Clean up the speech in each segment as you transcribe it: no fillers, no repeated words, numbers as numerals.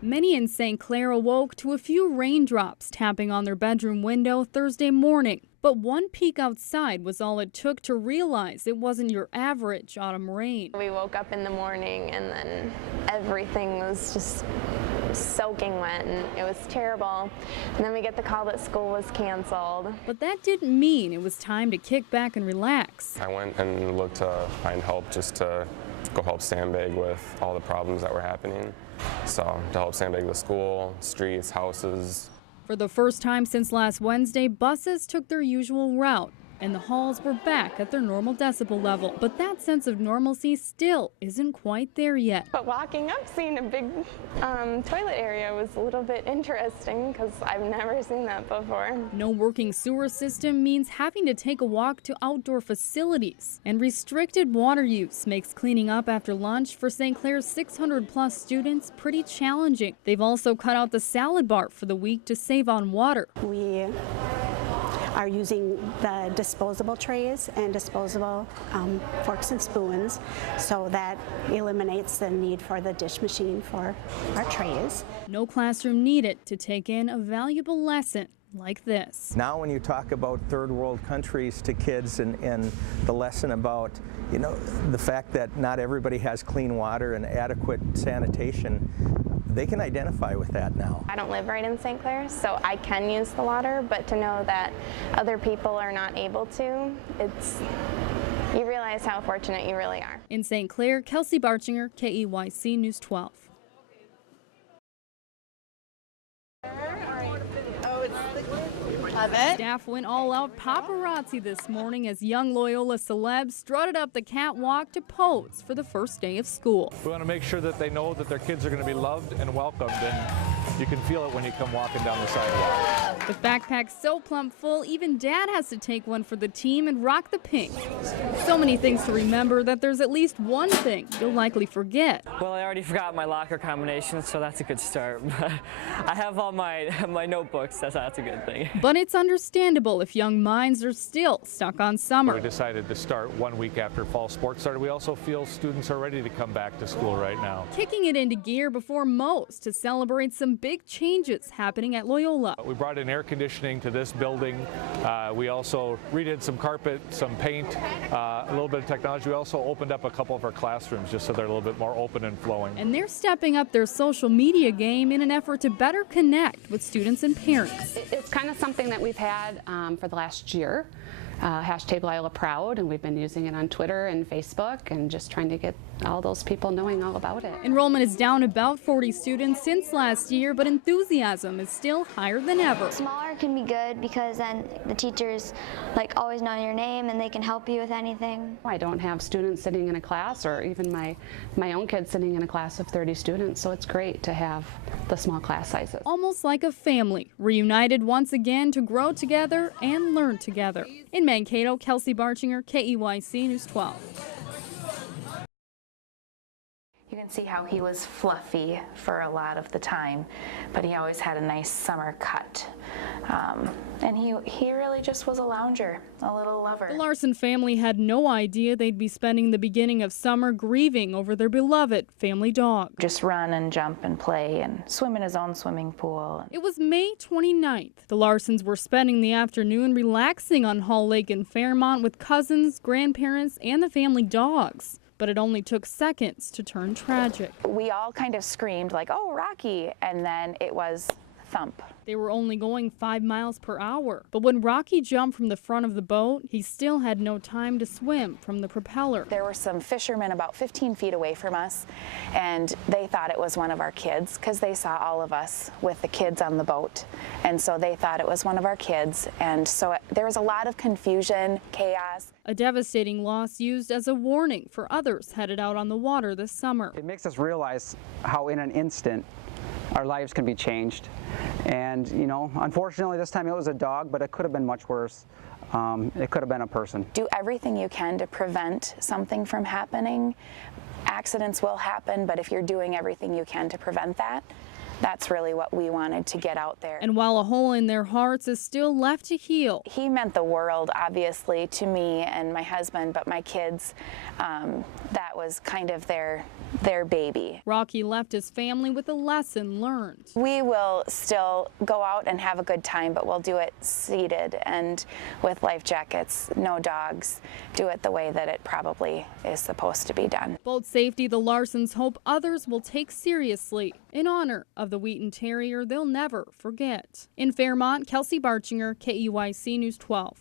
Many in St. Clair awoke to a few raindrops tapping on their bedroom window Thursday morning. But one peek outside was all it took to realize it wasn't your average autumn rain. We woke up in the morning and then everything was just soaking wet and it was terrible. And then we get the call that school was canceled. But that didn't mean it was time to kick back and relax. I went and looked to find help, just to go help sandbag with all the problems that were happening. So to help sandbag the school, streets, houses. For the first time since last Wednesday, buses took their usual route, and the halls were back at their normal decibel level. But that sense of normalcy still isn't quite there yet. But walking up, seeing a big toilet area was a little bit interesting because I've never seen that before. No working sewer system means having to take a walk to outdoor facilities. And restricted water use makes cleaning up after lunch for St. Clair's 600-plus students pretty challenging. They've also cut out the salad bar for the week to save on water. We are using the disposable trays and disposable forks and spoons, so that eliminates the need for the dish machine for our trays. No classroom needed to take in a valuable lesson like this. Now when you talk about third world countries to kids and the lesson about, you know, the fact that not everybody has clean water and adequate sanitation, they can identify with that now. I don't live right in St. Clair, so I can use the water, but to know that other people are not able to, you realize how fortunate you really are. In St. Clair, Kelsey Barchenger, KEYC News 12. Staff went all out paparazzi this morning as young Loyola celebs strutted up the catwalk to pose for the first day of school. We want to make sure that they know that their kids are going to be loved and welcomed, and you can feel it when you come walking down the sidewalk. The backpack's so plump full, even Dad has to take one for the team and rock the pink. So many things to remember that there's at least one thing you'll likely forget. Well, I already forgot my locker combination, so that's a good start. I have all my notebooks, that's a good thing. But it's understandable if young minds are still stuck on summer. We decided to start 1 week after fall sports started. We also feel students are ready to come back to school right now. Kicking it into gear before most to celebrate some big changes happening at Loyola. We brought in air conditioning to this building. We also redid some carpet, some paint, a little bit of technology. We also opened up a couple of our classrooms just so they're a little bit more open and flowing. And they're stepping up their social media game in an effort to better connect with students and parents. It's kind of something that we've had for the last year. Hashtag Loyola Proud, and we've been using it on Twitter and Facebook and just trying to get all those people knowing all about it. Enrollment is down about 40 students since last year, but enthusiasm is still higher than ever. Smaller can be good because then the teachers always know your name and they can help you with anything. I don't have students sitting in a class, or even my own kids sitting in a class of 30 students, so it's great to have the small class sizes. Almost like a family, reunited once again to grow together and learn together. In Mankato, Kelsey Barchenger, KEYC News 12. You can see how he was fluffy for a lot of the time, but he always had a nice summer cut. And he really just was a lounger, a little lover. The Larson family had no idea they'd be spending the beginning of summer grieving over their beloved family dog. Just run and jump and play and swim in his own swimming pool. It was May 29th. The Larsons were spending the afternoon relaxing on Hall Lake in Fairmont with cousins, grandparents, and the family dogs. But it only took seconds to turn tragic. We all kind of screamed like, "Oh, Rocky," and then it was thump. They were only going 5 miles per hour. But when Rocky jumped from the front of the boat, he still had no time to swim from the propeller. There were some fishermen about 15 feet away from us, and they thought it was one of our kids because they saw all of us with the kids on the boat. And so they thought it was one of our kids. And so there was a lot of confusion, chaos. A devastating loss used as a warning for others headed out on the water this summer. It makes us realize how in an instant our lives can be changed. And, you know, unfortunately this time it was a dog, but it could have been much worse. It could have been a person. Do everything you can to prevent something from happening. Accidents will happen, but if you're doing everything you can to prevent that, that's really what we wanted to get out there. And while a hole in their hearts is still left to heal, he meant the world, obviously, to me and my husband, but my kids, that was kind of their baby. Rocky left his family with a lesson learned. We will still go out and have a good time, but we'll do it seated and with life jackets, no dogs, do it the way that it probably is supposed to be done. Boat safety the Larsons hope others will take seriously in honor of the Wheaton Terrier they'll never forget. In Fairmont, Kelsey Barchenger, KEYC News 12.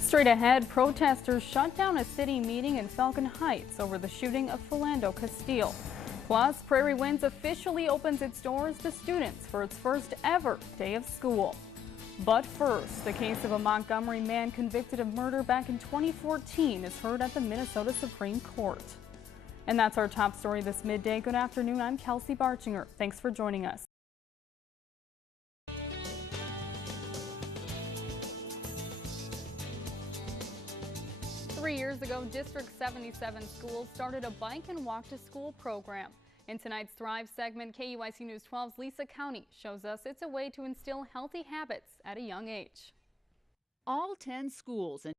Straight ahead, protesters shut down a city meeting in Falcon Heights over the shooting of Philando Castile. Plus, Prairie Winds officially opens its doors to students for its first ever day of school. But first, the case of a Montgomery man convicted of murder back in 2014 is heard at the Minnesota Supreme Court. And that's our top story this midday. Good afternoon, I'm Kelsey Barchenger. Thanks for joining us. Three years ago, District 77 schools started a bike and walk to school program. In tonight's Thrive segment, KEYC News 12's Lisa County shows us it's a way to instill healthy habits at a young age. All 10 schools